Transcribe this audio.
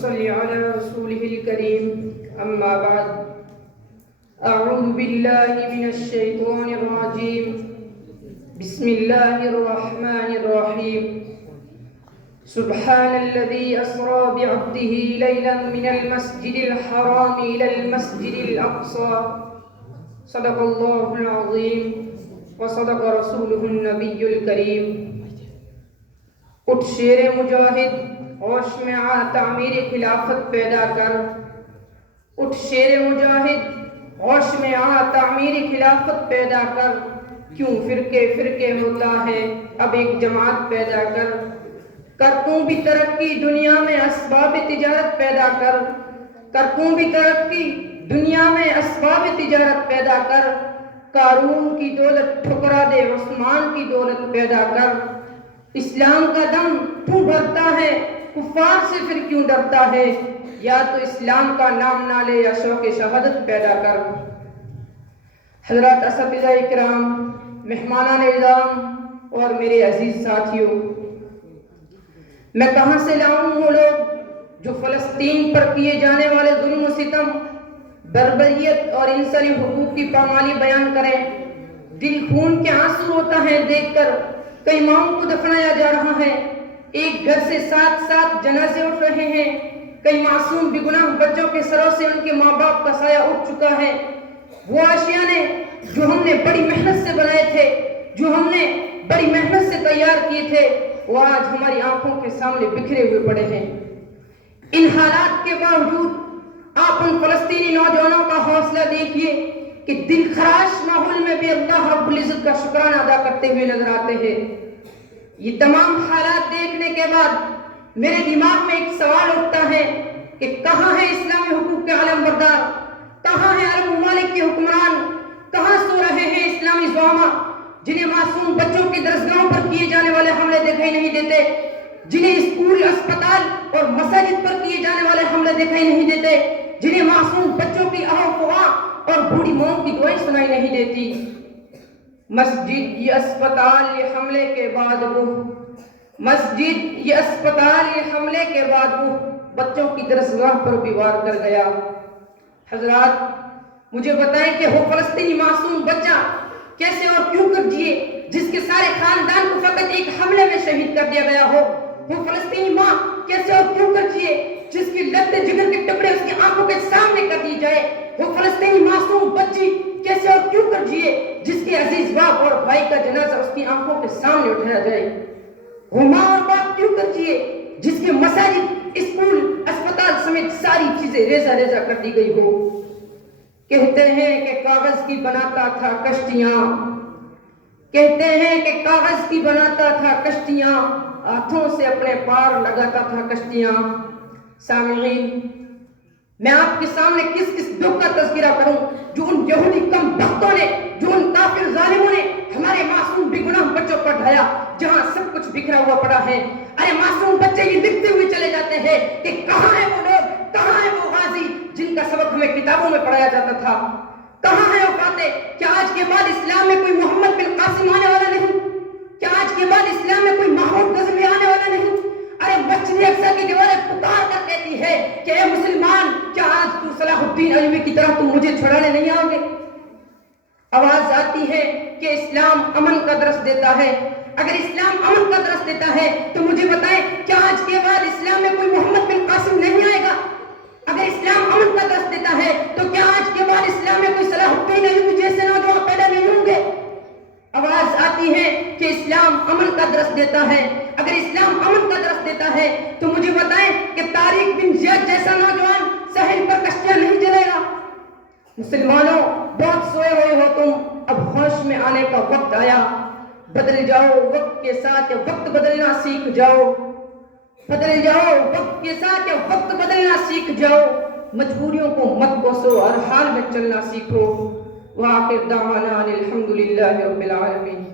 صل على رسوله الكريم أما بعد أعوذ بالله من الشيطان الرجيم بسم الله الرحمن الرحيم سبحان الذي أسرى بعبده ليلا من المسجد الحرام إلى المسجد الأقصى صدق الله العظيم وصدق رسوله النبي الكريم اٹھ شیر مجاہد ہوش میں آ تعمیر خلافت پیدا کر اٹھ شیر مجاہد ہوش میں آ تعمیر خلافت پیدا کر کیوں فرقے فرقے ہوتا ہے اب ایک جماعت پیدا کر تو بھی ترقی دنیا میں اسباب تجارت پیدا کر تو بھی ترقی دنیا میں اسباب تجارت پیدا کر قارون کی دولت ٹھکرا دے عثمان کی دولت پیدا کر اسلام کا دم تو بھرتا ہے کفار سے پھر کیوں ڈرتا ہے یا تو اسلام کا نام نہ لے یا شوق شہادت پیدا کر حضرات اساتذہ اکرام مہمانان اعظام اور میرے عزیز ساتھیوں میں کہاں سے لاؤں وہ لوگ جو فلسطین پر کیے جانے والے ظلم و ستم بربریت اور انسانی حقوق کی پامالی بیان کریں دل خون کے آنسو ہوتا ہے دیکھ کر کئی ماؤں کو دفنایا جا رہا ہے ایک گھر سے ساتھ ساتھ جنازے اٹھ رہے ہیں کئی معصوم بے گناہ بچوں کے سروں سے ان کے ماں باپ کا سایہ اٹھ چکا ہے وہ آشیانے جو ہم نے بڑی محنت سے بنائے تھے جو ہم نے بڑی محنت سے تیار کیے تھے وہ آج ہماری آنکھوں کے سامنے بکھرے ہوئے پڑے ہیں ان حالات کے باوجود آپ ان فلسطینی نوجوانوں کا حوصلہ دیکھیے کہ دل خراش ماحول میں بھی اللہ رب العزت کا شکرانہ ادا کرتے ہوئے نظر آتے ہیں یہ تمام حالات دیکھنے کے بعد میرے دماغ میں ایک سوال اٹھتا ہے کہ کہاں ہے اسلامی حقوق کے علم بردار کہاں ہے عرب ممالک کے حکمران کہاں سو رہے ہیں اسلامی زعما جنہیں معصوم بچوں کی درسگاہوں پر کیے جانے والے حملے دکھائی نہیں دیتے جنہیں اسکول اسپتال اور مساجد پر کیے جانے والے حملے دکھائی نہیں دیتے جنہیں معصوم بچوں کی آہ فغاں اور بوڑھی ماؤں کی دعائیں سنائی نہیں دیتی مسجد یہ اسپتال یہ حملے کے بعد وہ مسجد یہ اسپتال یہ حملے کے بعد وہ بچوں کی درسگاہ پر بھی وار کر گیا حضرات مجھے بتائیں کہ وہ فلسطینی معصوم بچہ کیسے اور کیوں کر جیے جس کے سارے خاندان کو فقط ایک حملے میں شہید کر دیا گیا ہو وہ فلسطینی ماں کیسے اور کیوں کر جیے جس کی لگتے جگر کے ٹکڑے اس کی آنکھوں کے سامنے کر دی جائے وہ فلسطینی معصوم بچی کیسے اور کیوں کر جیے جس کے عزیز باپ اور بھائی کا جنازہ اس کی آنکھوں کے سامنے اٹھایا جائے وہ ماں اور باپ کیوں کر جیے جس کے مساجد اسکول اسپتال سمیت ساری چیزیں ریزہ ریزہ کر دی گئی ہو کہتے ہیں کہ کاغذ کی بناتا تھا کشتیاں کہتے ہیں کہ کاغذ کی بناتا تھا کشتیاں ہاتھوں سے اپنے پار لگاتا تھا کشتیاں سامعین میں آپ کے سامنے کس کس دکھ کا تذکرہ کروں جو ان یہودی کم بختوں نے جو ان کافر ظالموں نے ہمارے معصوم بے گناہ بچوں پر ڈھایا جہاں سب کچھ بکھرا ہوا پڑا ہے ارے معصوم بچے یہ لکھتے ہوئے چلے جاتے ہیں کہ کہاں ہے وہ لوگ کہاں ہے وہ غازی جن کا سبق ہمیں کتابوں میں پڑھایا جاتا تھا کہاں ہے وہ فاتح کیا آج کے بعد اسلام میں کوئی محمد بن قاسم آنے والا نہیں کیا آج کے بعد اسلام میں کوئی محمود غزنوی آنے والا نہیں ارے مسجد اقصی کی دیواریں پکار کر کہتی ہے کہ اے مسلمان کیا آج تو صلاح الدین ایوبی کی طرح تم مجھے چھڑانے نہیں آؤ گے آواز آتی ہے کہ اسلام امن کا درس دیتا ہے اگر اسلام امن کا درس دیتا ہے تو مجھے بتائیں کیا آج کے بعد اسلام میں کوئی محمد بن قاسم نہیں آئے گا اگر اسلام امن کا درس دیتا ہے تو کیا آج کے بعد اسلام میں کوئی صلاح الدین ایوبی جیسے نوجوان پیدا نہیں ہوں گے آواز آتی ہے کہ اسلام امن کا درس دیتا ہے اگر اسلام امن کا درس دیتا ہے تو مجھے بتائیں کہ طارق بن زیاد جیسا نوجوان ساحل پر کشتیاں نہیں جلے گا مسلمانوں بہت سوئے ہوئے ہو تم اب ہوش میں آنے کا وقت آیا بدل جاؤ وقت کے ساتھ وقت بدلنا سیکھ جاؤ بدل جاؤ وقت کے ساتھ وقت بدلنا سیکھ جاؤ مجبوریوں کو مت کوسو ہر حال میں چلنا سیکھو وآخر دعوانا الحمدللہ رب العالمین